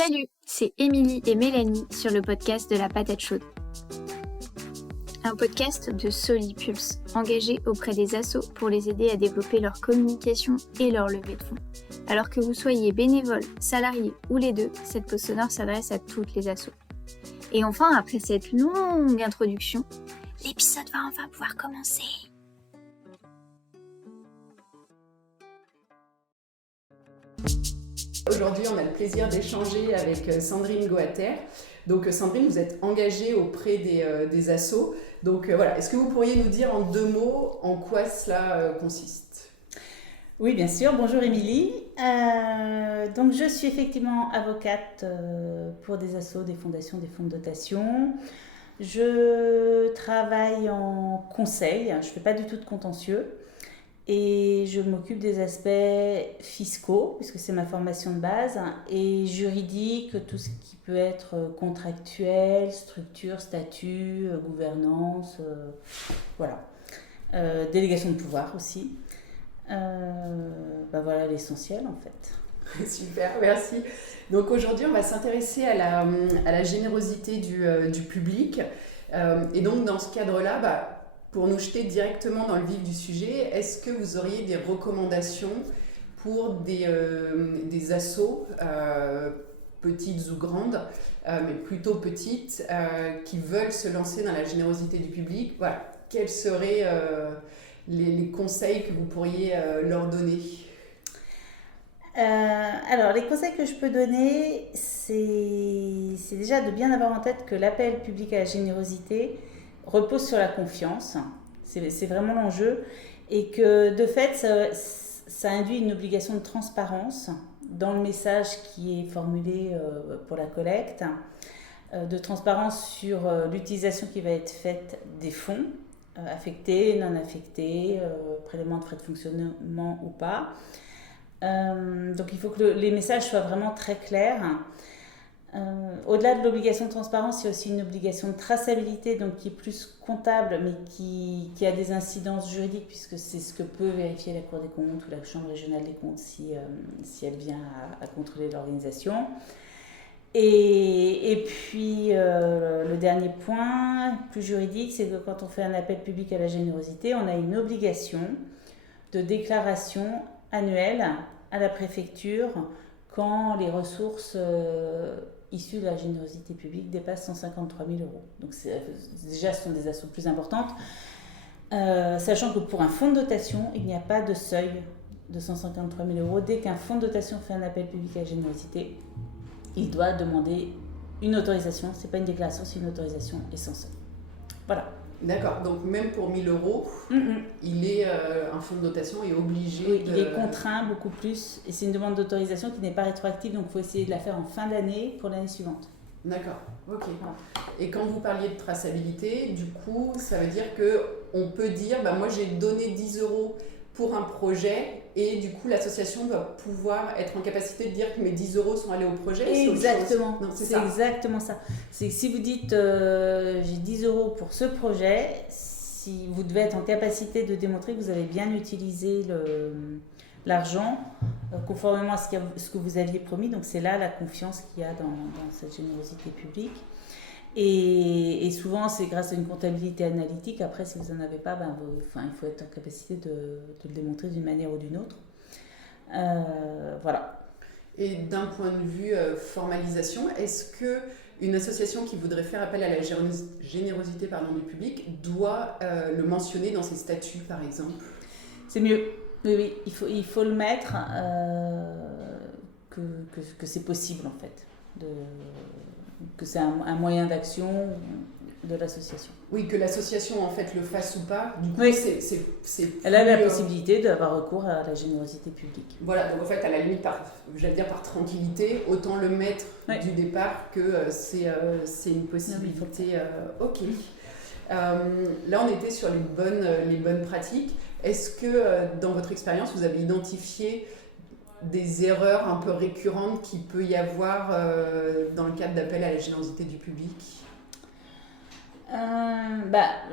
Salut, c'est Émilie et Mélanie sur le podcast de la patate chaude. Un podcast de Solipulse, engagé auprès des assos pour les aider à développer leur communication et leur levée de fonds. Alors que vous soyez bénévole, salarié ou les deux, cette pause sonore s'adresse à toutes les assos. Et enfin, après cette longue introduction, l'épisode va enfin pouvoir commencer. Aujourd'hui, on a le plaisir d'échanger avec Sandrine Goater. Donc Sandrine, vous êtes engagée auprès des assos. Donc voilà, est-ce que vous pourriez nous dire en 2 mots en quoi cela consiste ? Oui, bien sûr. Bonjour Émilie. Donc je suis effectivement avocate pour des assos, des fondations, des fonds de dotation. Je travaille en conseil, je ne fais pas du tout de contentieux. Et je m'occupe des aspects fiscaux, puisque c'est ma formation de base, et juridique, tout ce qui peut être contractuel, structure, statut, gouvernance, voilà. Délégation de pouvoir aussi. Voilà l'essentiel en fait. Super, merci. Donc aujourd'hui, on va s'intéresser à la générosité du public. Et donc dans ce cadre-là, pour nous jeter directement dans le vif du sujet, est-ce que vous auriez des recommandations pour des assos, petites ou grandes, mais plutôt petites, qui veulent se lancer dans la générosité du public ? Voilà. Quels seraient les conseils que vous pourriez leur donner ? Alors, les conseils que je peux donner, c'est déjà de bien avoir en tête que l'appel public à la générosité repose sur la confiance, c'est vraiment l'enjeu, et que de fait, ça induit une obligation de transparence dans le message qui est formulé pour la collecte, de transparence sur l'utilisation qui va être faite des fonds, affectés, non affectés, prélèvements de frais de fonctionnement ou pas. Donc il faut que les messages soient vraiment très clairs. Au-delà de l'obligation de transparence, il y a aussi une obligation de traçabilité, donc qui est plus comptable, mais qui a des incidences juridiques, puisque c'est ce que peut vérifier la Cour des comptes ou la Chambre régionale des comptes si elle vient à contrôler l'organisation. Et puis, le dernier point, plus juridique, c'est que quand on fait un appel public à la générosité, on a une obligation de déclaration annuelle à la préfecture quand les ressources issues de la générosité publique dépassent 153 000 euros. Donc déjà, ce sont des assos plus importantes. Sachant que pour un fonds de dotation, il n'y a pas de seuil de 153 000 euros. Dès qu'un fonds de dotation fait un appel public à la générosité, il doit demander une autorisation. Ce n'est pas une déclaration, c'est une autorisation et sans seuil. Voilà. D'accord, donc même pour 1 000 euros, un fonds de dotation est obligé il est contraint beaucoup plus, et c'est une demande d'autorisation qui n'est pas rétroactive, donc il faut essayer de la faire en fin d'année pour l'année suivante. D'accord, ok. Et quand vous parliez de traçabilité, du coup, ça veut dire qu'on peut dire, moi j'ai donné 10 euros pour un projet, et du coup l'association doit pouvoir être en capacité de dire que mes 10 euros sont allés au projet. Exactement, non, c'est exactement ça. C'est que si vous dites j'ai 10 euros pour ce projet, si vous devez être en capacité de démontrer que vous avez bien utilisé l'argent conformément à ce que vous aviez promis. Donc c'est là la confiance qu'il y a dans cette générosité publique. Et souvent, c'est grâce à une comptabilité analytique. Après, si vous n'en avez pas, il faut être en capacité de le démontrer d'une manière ou d'une autre. Voilà. Et d'un point de vue formalisation, est-ce qu'une association qui voudrait faire appel à la générosité du public doit le mentionner dans ses statuts, par exemple ? C'est mieux. Oui, il faut le mettre, que c'est possible, en fait. Que c'est un moyen d'action de l'association. Oui, que l'association en fait le fasse ou pas. Du coup, oui. Elle a la possibilité d'avoir recours à la générosité publique. Voilà, donc en fait, à la limite, par tranquillité, autant le mettre du départ que c'est une possibilité. Ok. Là, on était sur les bonnes pratiques. Est-ce que dans votre expérience, vous avez identifié des erreurs un peu récurrentes qu'il peut y avoir dans le cadre d'appel à la générosité du public ?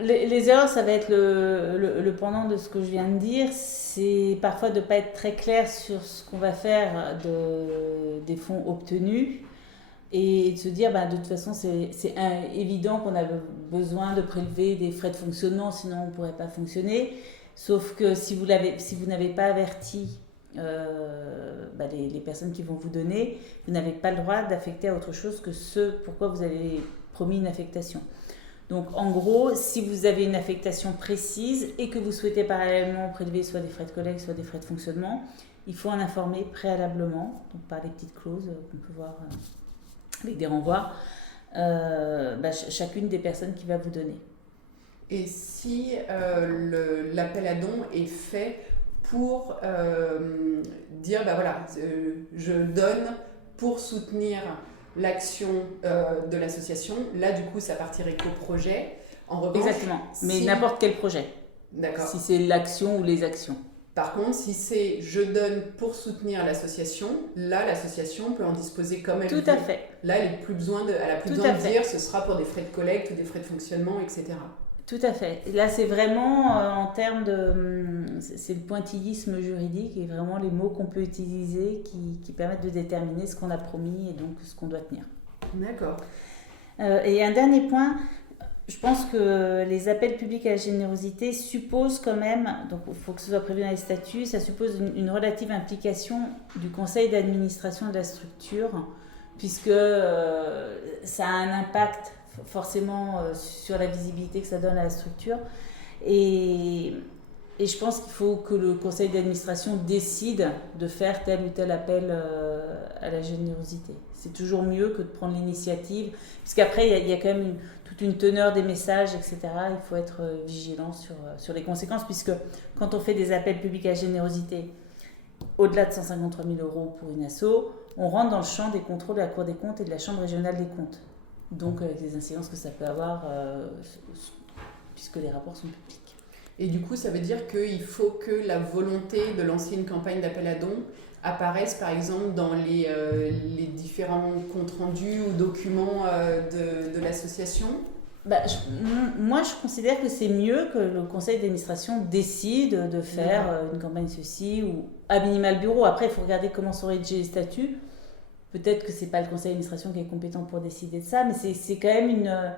Les erreurs, ça va être le pendant de ce que je viens de dire. C'est parfois de ne pas être très clair sur ce qu'on va faire des fonds obtenus. et de se dire, de toute façon, c'est évident qu'on a besoin de prélever des frais de fonctionnement, sinon on ne pourrait pas fonctionner. Sauf que si vous n'avez pas averti les personnes qui vont vous donner, vous n'avez pas le droit d'affecter à autre chose que ce pourquoi vous avez promis une affectation. Donc en gros, si vous avez une affectation précise et que vous souhaitez parallèlement prélever soit des frais de collecte, soit des frais de fonctionnement, il faut en informer préalablement, donc par les petites clauses qu'on peut voir avec des renvois, chacune des personnes qui va vous donner. Et si l'appel à dons est fait pour dire, je donne pour soutenir l'action de l'association, là du coup ça partirait qu'au projet. En revanche, exactement, mais n'importe quel projet. D'accord. Si c'est l'action ou les actions. Par contre, si c'est je donne pour soutenir l'association, là l'association peut en disposer comme elle veut. Tout à fait. Là elle n'a plus besoin de dire ce sera pour des frais de collecte ou des frais de fonctionnement, etc. Tout à fait. Là, c'est vraiment en termes de... C'est le pointillisme juridique et vraiment les mots qu'on peut utiliser qui permettent de déterminer ce qu'on a promis et donc ce qu'on doit tenir. D'accord. Et un dernier point, je pense que les appels publics à la générosité supposent quand même, donc il faut que ce soit prévu dans les statuts, ça suppose une relative implication du conseil d'administration de la structure, puisque ça a un impact forcément sur la visibilité que ça donne à la structure. Et je pense qu'il faut que le conseil d'administration décide de faire tel ou tel appel à la générosité. C'est toujours mieux que de prendre l'initiative, puisqu'après, il y a quand même toute une teneur des messages, etc. Il faut être vigilant sur les conséquences, puisque quand on fait des appels publics à la générosité, au-delà de 153 000 € pour une asso, on rentre dans le champ des contrôles de la Cour des comptes et de la Chambre régionale des comptes. Donc avec les incidences que ça peut avoir, puisque les rapports sont publics. Et du coup, ça veut dire qu'il faut que la volonté de lancer une campagne d'appel à dons apparaisse, par exemple, dans les différents comptes rendus ou documents de l'association. Moi, je considère que c'est mieux que le conseil d'administration décide de faire une campagne ceci, ou à minima le bureau. Après, il faut regarder comment sont rédigés les statuts. Peut-être que c'est pas le conseil d'administration qui est compétent pour décider de ça, mais c'est quand même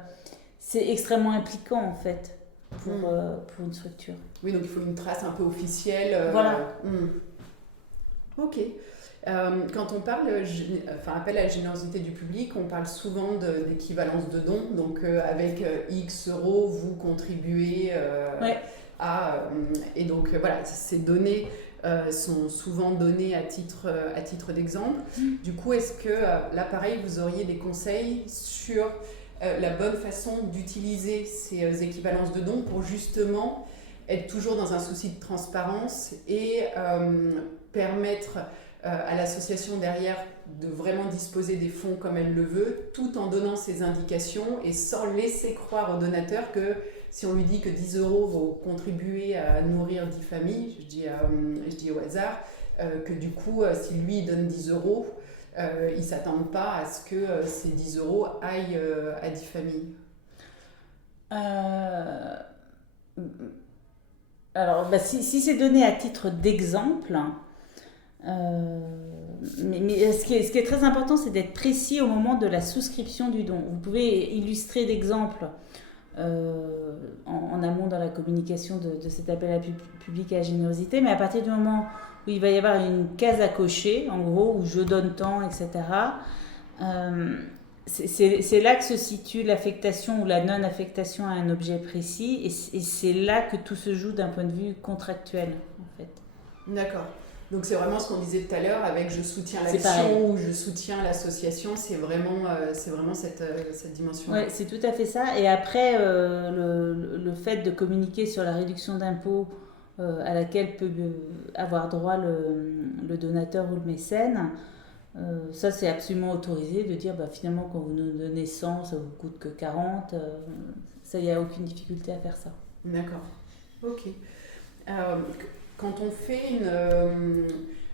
c'est extrêmement impliquant en fait pour une structure. Oui, donc il faut une trace un peu officielle. Voilà. Ok. Quand on parle appel à la générosité du public, on parle souvent d'équivalence de dons. Donc avec X euros, vous contribuez à... et donc voilà, ces données sont souvent données à titre d'exemple. Du coup, est-ce que là, pareil, vous auriez des conseils sur la bonne façon d'utiliser ces équivalences de dons pour justement être toujours dans un souci de transparence et permettre à l'association derrière de vraiment disposer des fonds comme elle le veut, tout en donnant ses indications et sans laisser croire au donateur que si on lui dit que 10 euros vont contribuer à nourrir 10 familles, je dis au hasard, que du coup, si lui il donne 10 euros, il ne s'attend pas à ce que ces 10 euros aillent à 10 familles. Alors, si c'est donné à titre d'exemple, mais ce qui est très important, c'est d'être précis au moment de la souscription du don. Vous pouvez illustrer d'exemples en amont dans la communication de cet appel à public à la générosité, mais à partir du moment où il va y avoir une case à cocher, en gros, où je donne tant, etc., c'est là que se situe l'affectation ou la non-affectation à un objet précis, et c'est là que tout se joue d'un point de vue contractuel, en fait. D'accord. Donc c'est vraiment ce qu'on disait tout à l'heure avec je soutiens l'action ou je soutiens l'association, c'est vraiment cette dimension. Oui, c'est tout à fait ça. Et après, le fait de communiquer sur la réduction d'impôt à laquelle peut avoir droit le donateur ou le mécène, ça c'est absolument autorisé de dire finalement quand vous nous donnez 100, ça vous coûte que 40. Ça, il n'y a aucune difficulté à faire ça. D'accord. Ok. Quand on fait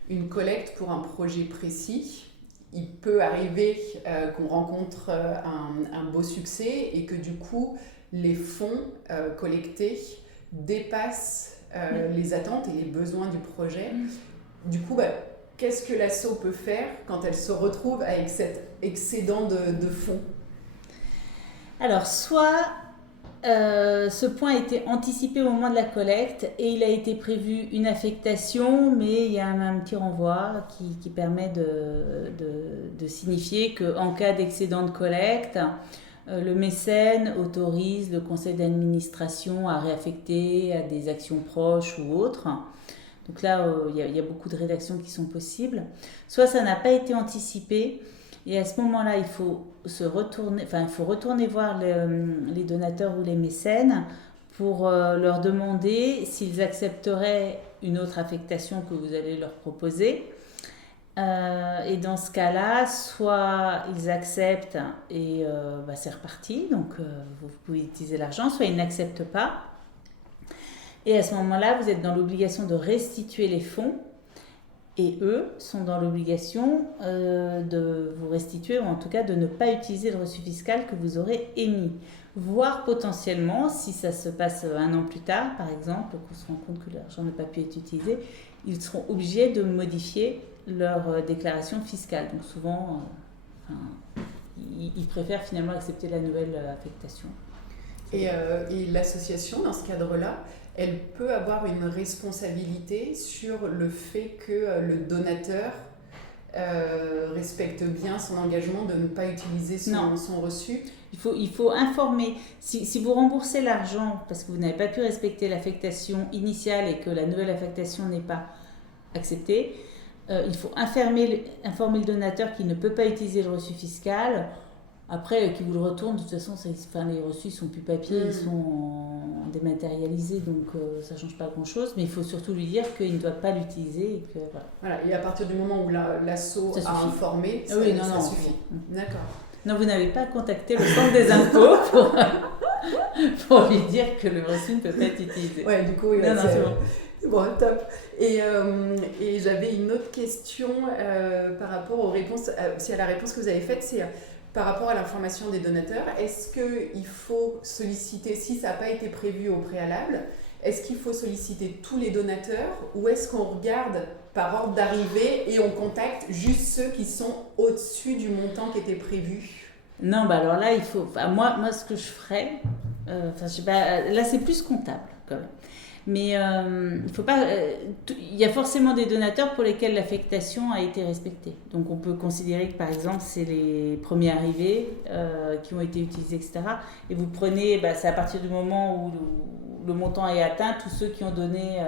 une collecte pour un projet précis, il peut arriver qu'on rencontre un beau succès et que du coup, les fonds collectés dépassent les attentes et les besoins du projet. Du coup, qu'est-ce que l'asso peut faire quand elle se retrouve avec cet excédent de fonds? Alors, soit ce point a été anticipé au moment de la collecte et il a été prévu une affectation, mais il y a un petit renvoi qui permet de signifier qu'en cas d'excédent de collecte, le mécène autorise le conseil d'administration à réaffecter à des actions proches ou autres. Donc là, il y a beaucoup de rédactions qui sont possibles. Soit ça n'a pas été anticipé, et à ce moment-là, il faut retourner voir les donateurs ou les mécènes pour leur demander s'ils accepteraient une autre affectation que vous allez leur proposer. Et dans ce cas-là, soit ils acceptent et c'est reparti, donc vous pouvez utiliser l'argent, soit ils n'acceptent pas. Et à ce moment-là, vous êtes dans l'obligation de restituer les fonds et eux sont dans l'obligation de vous restituer, ou en tout cas de ne pas utiliser le reçu fiscal que vous aurez émis. Voire potentiellement, si ça se passe un an plus tard, par exemple, qu'on se rend compte que l'argent n'a pas pu être utilisé, ils seront obligés de modifier leur déclaration fiscale. Donc souvent, ils préfèrent finalement accepter la nouvelle affectation. Et l'association, dans ce cadre-là, elle peut avoir une responsabilité sur le fait que le donateur respecte bien son engagement de ne pas utiliser son reçu. Il faut informer. Si vous remboursez l'argent parce que vous n'avez pas pu respecter l'affectation initiale et que la nouvelle affectation n'est pas acceptée, il faut informer le donateur qu'il ne peut pas utiliser le reçu fiscal. Après, qu'il vous le retourne, de toute façon, les reçus sont plus papier, ils sont dématérialisés, donc ça ne change pas grand-chose. Mais il faut surtout lui dire qu'il ne doit pas l'utiliser. Et que, voilà. Et à partir du moment où l'asso a informé, ça suffit. D'accord. Non, vous n'avez pas contacté le centre des impôts pour lui dire que le reçu ne peut pas être utilisé. Ouais, du coup, oui, c'est bon. Bon, top. Et j'avais une autre question par rapport aux réponses, à la réponse que vous avez faite, c'est par rapport à l'information des donateurs. Est-ce qu'il faut solliciter, si ça n'a pas été prévu au préalable, est-ce qu'il faut solliciter tous les donateurs ou est-ce qu'on regarde par ordre d'arrivée et on contacte juste ceux qui sont au-dessus du montant qui était prévu? Non, alors là, il faut. Moi, ce que je ferais, je sais pas, là, c'est plus comptable quand même. Mais il faut pas. Il y a forcément des donateurs pour lesquels l'affectation a été respectée. Donc on peut considérer que par exemple c'est les premiers arrivés qui ont été utilisés, etc. Et vous prenez, c'est à partir du moment où le montant est atteint, tous ceux qui ont donné.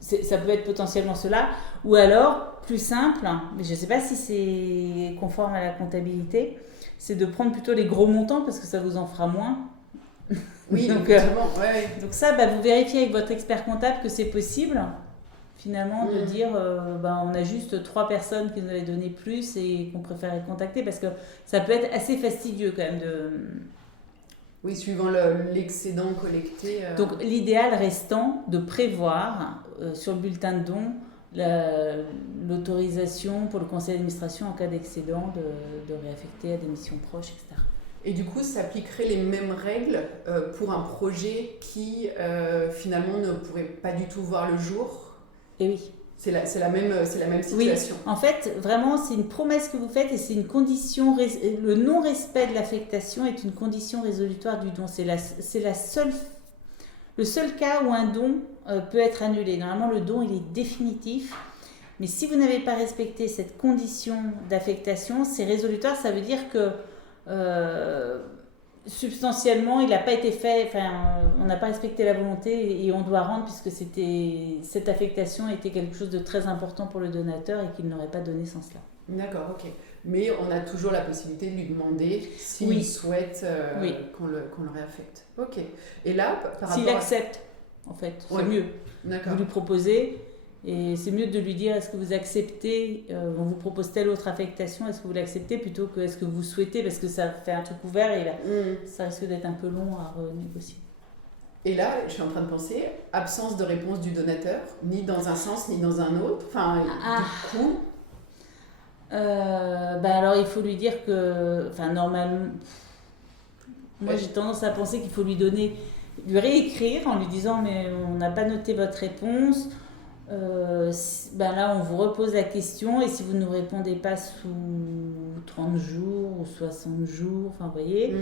Ça peut être potentiellement cela. Ou alors, plus simple, mais je ne sais pas si c'est conforme à la comptabilité, c'est de prendre plutôt les gros montants parce que ça vous en fera moins. Oui, donc, donc ça, vous vérifiez avec votre expert comptable que c'est possible, finalement, de dire on a juste 3 personnes qui nous avaient donné plus et qu'on préférait contacter, parce que ça peut être assez fastidieux quand même de... Oui, suivant l'excédent collecté. Donc l'idéal restant de prévoir sur le bulletin de don l'autorisation pour le conseil d'administration en cas d'excédent de réaffecter à des missions proches, etc. Et du coup, ça appliquerait les mêmes règles pour un projet qui finalement ne pourrait pas du tout voir le jour? Et oui. C'est la même situation. Oui, en fait, vraiment, c'est une promesse que vous faites et c'est une condition. Le non-respect de l'affectation est une condition résolutoire du don. C'est le seul cas où un don peut être annulé. Normalement, le don, il est définitif. Mais si vous n'avez pas respecté cette condition d'affectation, c'est résolutoire. Ça veut dire que substantiellement il n'a pas été fait, on n'a pas respecté la volonté et on doit rendre puisque cette affectation était quelque chose de très important pour le donateur et qu'il n'aurait pas donné sans cela. D'accord, ok. Mais on a toujours la possibilité de lui demander s'il souhaite qu'on le réaffecte. Ok. Et là, par rapport s'il accepte, en fait, c'est mieux. D'accord. Vous lui proposez. Et c'est mieux de lui dire, est-ce que vous acceptez, on vous propose telle autre affectation, est-ce que vous l'acceptez plutôt que est-ce que vous souhaitez, parce que ça fait un truc ouvert et là, ça risque d'être un peu long à renégocier. Et là, je suis en train de penser, absence de réponse du donateur, ni dans un sens ni dans un autre, du coup... alors il faut lui dire que, normalement, moi j'ai tendance à penser qu'il faut lui réécrire en lui disant, mais on n'a pas noté votre réponse, Là, on vous repose la question et si vous ne nous répondez pas sous 30 jours ou 60 jours, enfin, vous voyez,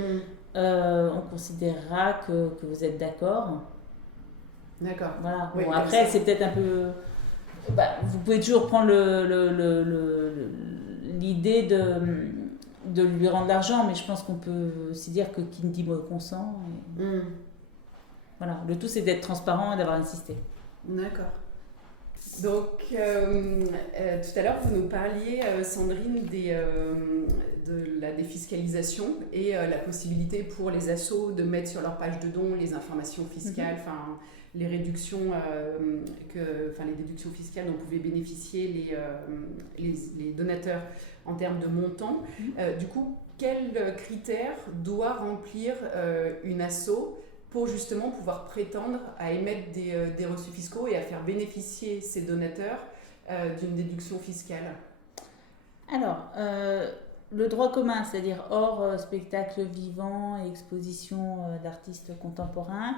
on considérera que vous êtes d'accord. D'accord. Voilà. Oui, Bon, après, c'est peut-être un peu... vous pouvez toujours prendre l'idée de lui rendre l'argent, mais je pense qu'on peut aussi dire que qui ne dit mot consent. Voilà. Le tout, c'est d'être transparent et d'avoir insisté. D'accord. Donc, tout à l'heure, vous nous parliez, Sandrine, de la défiscalisation et la possibilité pour les assos de mettre sur leur page de dons les informations fiscales, les réductions, les déductions fiscales dont pouvaient bénéficier les donateurs en termes de montant. Du coup, quels critères doit remplir une asso pour justement pouvoir prétendre à émettre des reçus fiscaux et à faire bénéficier ces donateurs d'une déduction fiscale? Alors, le droit commun, c'est-à-dire hors spectacle vivant et exposition d'artistes contemporains,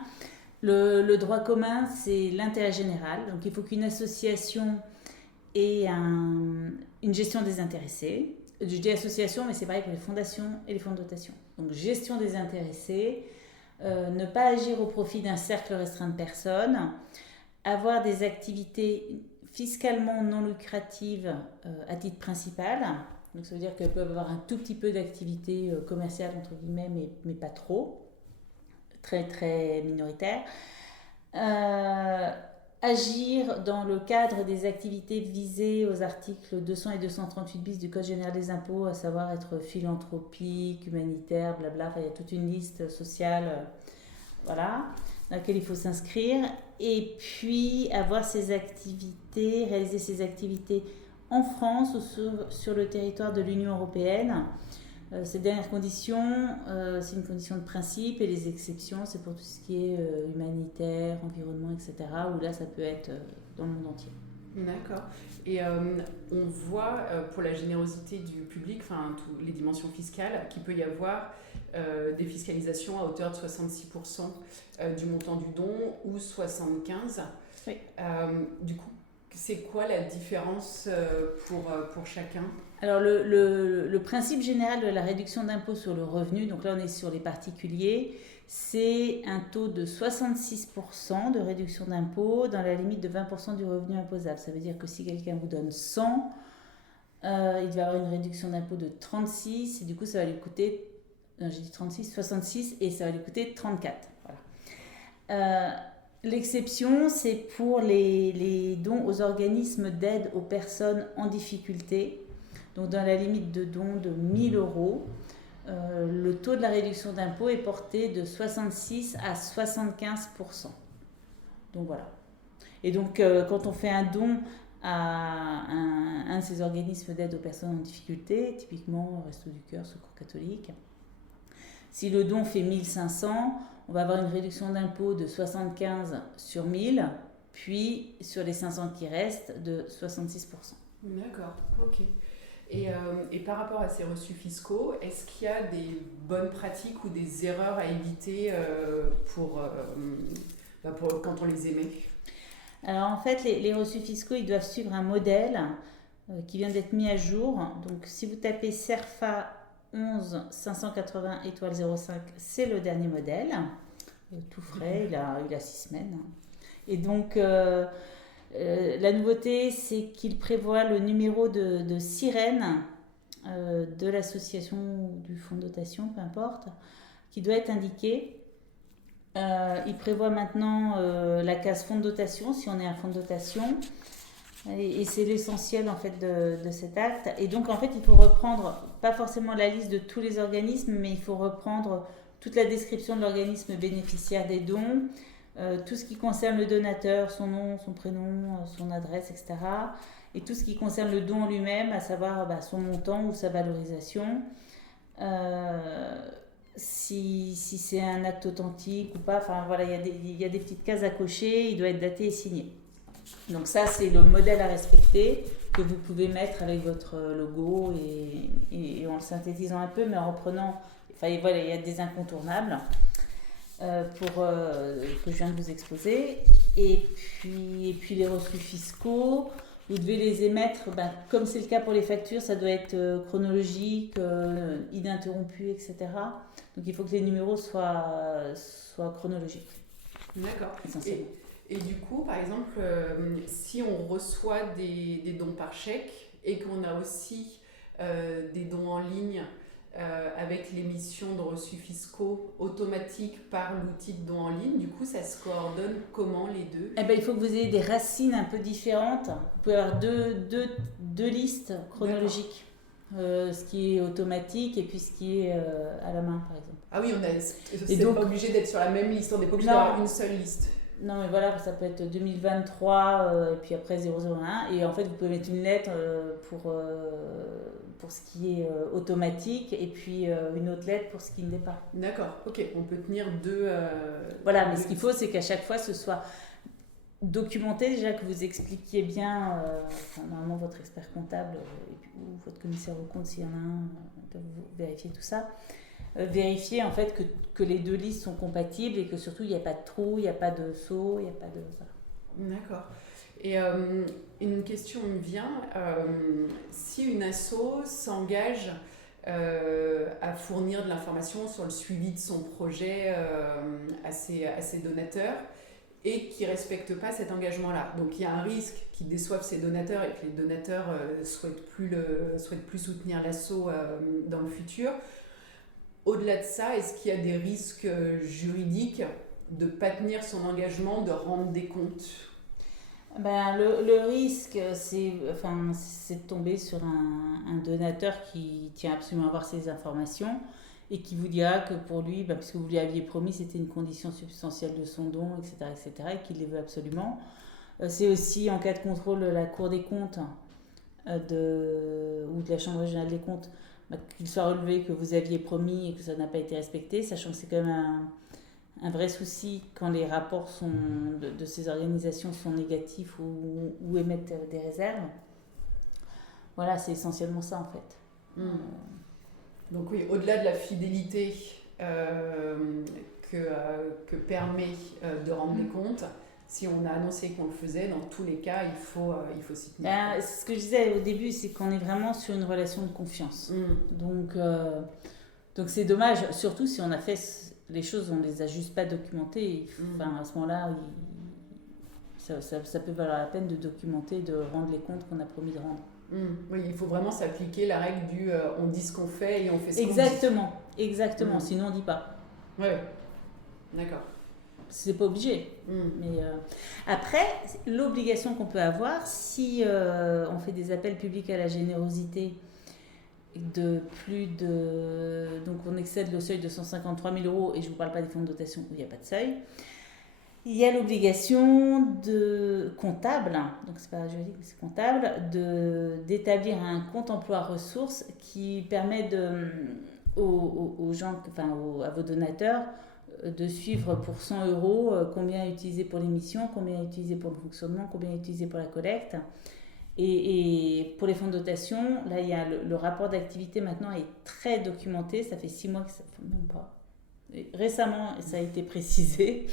le droit commun, c'est l'intérêt général. Donc, il faut qu'une association ait une gestion désintéressée. Je dis association, mais c'est pareil pour les fondations et les fonds de dotation. Donc, gestion désintéressée. Ne pas agir au profit d'un cercle restreint de personnes, avoir des activités fiscalement non lucratives à titre principal, donc ça veut dire qu'elles peuvent avoir un tout petit peu d'activité commerciale entre guillemets, mais pas trop, très très minoritaire. Agir dans le cadre des activités visées aux articles 200 et 238 bis du Code général des impôts, à savoir être philanthropique, humanitaire, blabla, enfin, il y a toute une liste sociale dans laquelle il faut s'inscrire. Et puis avoir réaliser ses activités en France ou sur le territoire de l'Union européenne. Cette dernière condition, c'est une condition de principe et les exceptions, c'est pour tout ce qui est humanitaire, environnement, etc. Où là, ça peut être dans le monde entier. D'accord. Et on voit pour la générosité du public, toutes les dimensions fiscales, qu'il peut y avoir des fiscalisations à hauteur de 66% du montant du don ou 75%. Oui. Du coup, c'est quoi la différence pour chacun? Alors, le principe général de la réduction d'impôt sur le revenu, donc là on est sur les particuliers, c'est un taux de 66% de réduction d'impôt dans la limite de 20% du revenu imposable. Ça veut dire que si quelqu'un vous donne 100, il va avoir une réduction d'impôt de 36 et du coup ça va lui coûter, j'ai dit 36, 66 et ça va lui coûter 34. Voilà. L'exception, c'est pour les dons aux organismes d'aide aux personnes en difficulté. Donc, dans la limite de dons de 1 000 €, le taux de la réduction d'impôt est porté de 66 à 75%. Donc, voilà. Et donc, quand on fait un don à un de ces organismes d'aide aux personnes en difficulté, typiquement Restos du Cœur, Secours catholique, si le don fait 1 500, on va avoir une réduction d'impôt de 75 sur 1000, puis sur les 500 qui restent, de 66%. D'accord, ok. Et par rapport à ces reçus fiscaux, est-ce qu'il y a des bonnes pratiques ou des erreurs à éviter pour quand on les émet? Alors en fait, les reçus fiscaux, ils doivent suivre un modèle qui vient d'être mis à jour. Donc si vous tapez CERFA 11 580 étoile 05, c'est le dernier modèle. Tout frais, il a 6 semaines. Et donc... la nouveauté, c'est qu'il prévoit le numéro de sirène de l'association ou du fonds de dotation, peu importe, qui doit être indiqué. Il prévoit maintenant la case fonds de dotation, si on est un fonds de dotation. Et c'est l'essentiel en fait de cet acte. Et donc en fait, il faut reprendre, pas forcément la liste de tous les organismes, mais il faut reprendre toute la description de l'organisme bénéficiaire des dons, tout ce qui concerne le donateur, son nom, son prénom, son adresse, etc. Et tout ce qui concerne le don en lui-même, à savoir son montant ou sa valorisation, si c'est un acte authentique ou pas. Enfin voilà, il y a des petites cases à cocher, il doit être daté et signé. Donc ça, c'est le modèle à respecter que vous pouvez mettre avec votre logo et en le synthétisant un peu, mais en reprenant... Enfin voilà, il y a des incontournables. que je viens de vous exposer. Et puis les reçus fiscaux, vous devez les émettre, comme c'est le cas pour les factures, ça doit être chronologique, ininterrompu, etc. Donc il faut que les numéros soient chronologiques. D'accord. Et du coup, par exemple, si on reçoit des dons par chèque et qu'on a aussi des dons en ligne avec l'émission de reçus fiscaux automatiques par l'outil de dons en ligne, du coup, ça se coordonne comment les deux ? Il faut que vous ayez des racines un peu différentes. Vous pouvez avoir deux listes chronologiques. Ce qui est automatique et puis ce qui est à la main, par exemple. Ah oui, c'est donc pas obligé d'être sur la même liste, on n'est pas obligé d'avoir une seule liste. Non, mais voilà, ça peut être 2023 et puis après 001. Et en fait, vous pouvez mettre une lettre pour ce qui est automatique et puis une autre lettre pour ce qui ne l'est pas. D'accord, ok. On peut tenir deux... voilà, mais ce qu'il faut, c'est qu'à chaque fois, ce soit documenté, déjà que vous expliquiez bien, normalement votre expert comptable ou votre commissaire aux comptes, s'il y en a un, doit vérifier tout ça. Vérifier en fait que les deux listes sont compatibles et que surtout il n'y a pas de trou, il n'y a pas de saut, il n'y a pas de... Voilà. D'accord. Et une question me vient, si une asso s'engage à fournir de l'information sur le suivi de son projet à ses donateurs et qui ne respecte pas cet engagement-là. Donc il y a un risque qu'ils déçoivent ses donateurs et que les donateurs souhaitent plus soutenir l'asso dans le futur. Au-delà de ça, est-ce qu'il y a des risques juridiques de ne pas tenir son engagement, de rendre des comptes ? Le risque, c'est de tomber sur un donateur qui tient absolument à avoir ces informations et qui vous dira que pour lui, puisque vous lui aviez promis, c'était une condition substantielle de son don, etc., et qu'il les veut absolument. C'est aussi, en cas de contrôle de la Cour des comptes ou de la Chambre régionale des comptes, qu'il soit relevé que vous aviez promis et que ça n'a pas été respecté, sachant que c'est quand même un vrai souci quand les rapports de ces organisations sont négatifs ou émettent des réserves. Voilà, c'est essentiellement ça en fait. Donc oui, au-delà de la fidélité que permet de rendre les comptes, si on a annoncé qu'on le faisait, dans tous les cas, il faut s'y tenir. Ce que je disais au début, c'est qu'on est vraiment sur une relation de confiance. Donc c'est dommage, surtout si on a fait les choses, on ne les a juste pas documentées. À ce moment-là, ça peut valoir la peine de documenter, de rendre les comptes qu'on a promis de rendre. Oui, il faut vraiment s'appliquer la règle du on dit ce qu'on fait et on fait ce qu'on dit. Exactement, sinon on ne dit pas. Oui, d'accord. C'est pas obligé. Mais après, l'obligation qu'on peut avoir, si on fait des appels publics à la générosité donc on excède le seuil de 153 000 €, et je ne vous parle pas des fonds de dotation où il n'y a pas de seuil, il y a l'obligation comptable, donc c'est pas juridique mais c'est comptable, d'établir un compte emploi ressources qui permet aux gens, à vos donateurs, de suivre pour 100 € combien est utilisé pour l'émission, combien est utilisé pour le fonctionnement, combien est utilisé pour la collecte. Et pour les fonds de dotation, là, il y a le rapport d'activité maintenant est très documenté. Ça fait 6 mois que ça ne fait même pas. Et récemment, ça a été précisé.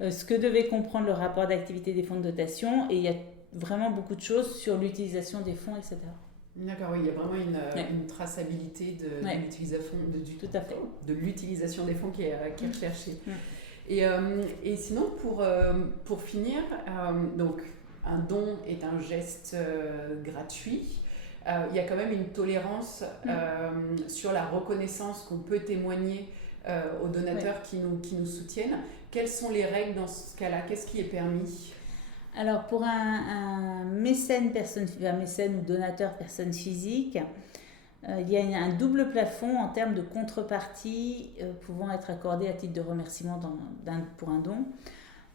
Ce que devait comprendre le rapport d'activité des fonds de dotation. Et il y a vraiment beaucoup de choses sur l'utilisation des fonds, etc. D'accord, oui, il y a vraiment une traçabilité de l'utilisation tout à fait. De l'utilisation des fonds qui est recherchée. Et sinon, pour finir, donc un don est un geste gratuit. Il y a quand même une tolérance sur la reconnaissance qu'on peut témoigner aux donateurs qui nous soutiennent. Quelles sont les règles dans ce cas-là ? Qu'est-ce qui est permis ? Alors pour un mécène ou donateur personne physique, il y a un double plafond en termes de contrepartie pouvant être accordée à titre de remerciement pour un don.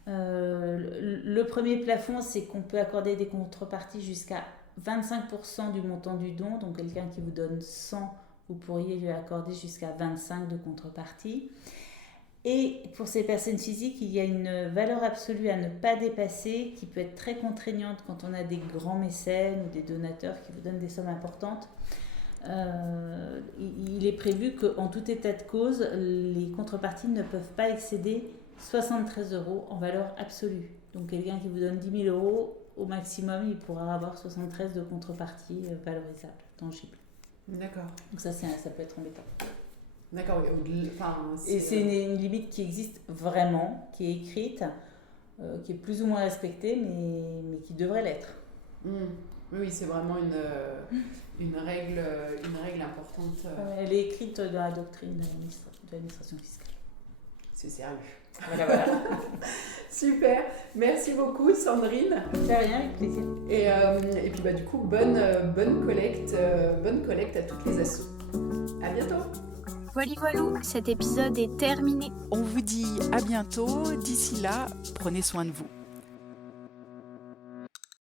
Le premier plafond, c'est qu'on peut accorder des contreparties jusqu'à 25% du montant du don. Donc quelqu'un qui vous donne 100, vous pourriez lui accorder jusqu'à 25 de contrepartie. Et pour ces personnes physiques, il y a une valeur absolue à ne pas dépasser qui peut être très contraignante quand on a des grands mécènes ou des donateurs qui vous donnent des sommes importantes. il est prévu qu'en tout état de cause, les contreparties ne peuvent pas excéder 73 € en valeur absolue. Donc quelqu'un qui vous donne 10 000 €, au maximum, il pourra avoir 73 de contrepartie valorisable, tangible. D'accord. Donc ça peut être embêtant. D'accord, oui. Et c'est une limite qui existe vraiment, qui est écrite, qui est plus ou moins respectée, mais qui devrait l'être. Oui, c'est vraiment une règle importante. Elle est écrite dans la doctrine de l'administration fiscale. C'est sérieux. Voilà. Super, merci beaucoup Sandrine. C'est rien, avec plaisir. Et puis du coup, bonne collecte à toutes les assos. À bientôt. Voilà, cet épisode est terminé. On vous dit à bientôt. D'ici là, prenez soin de vous.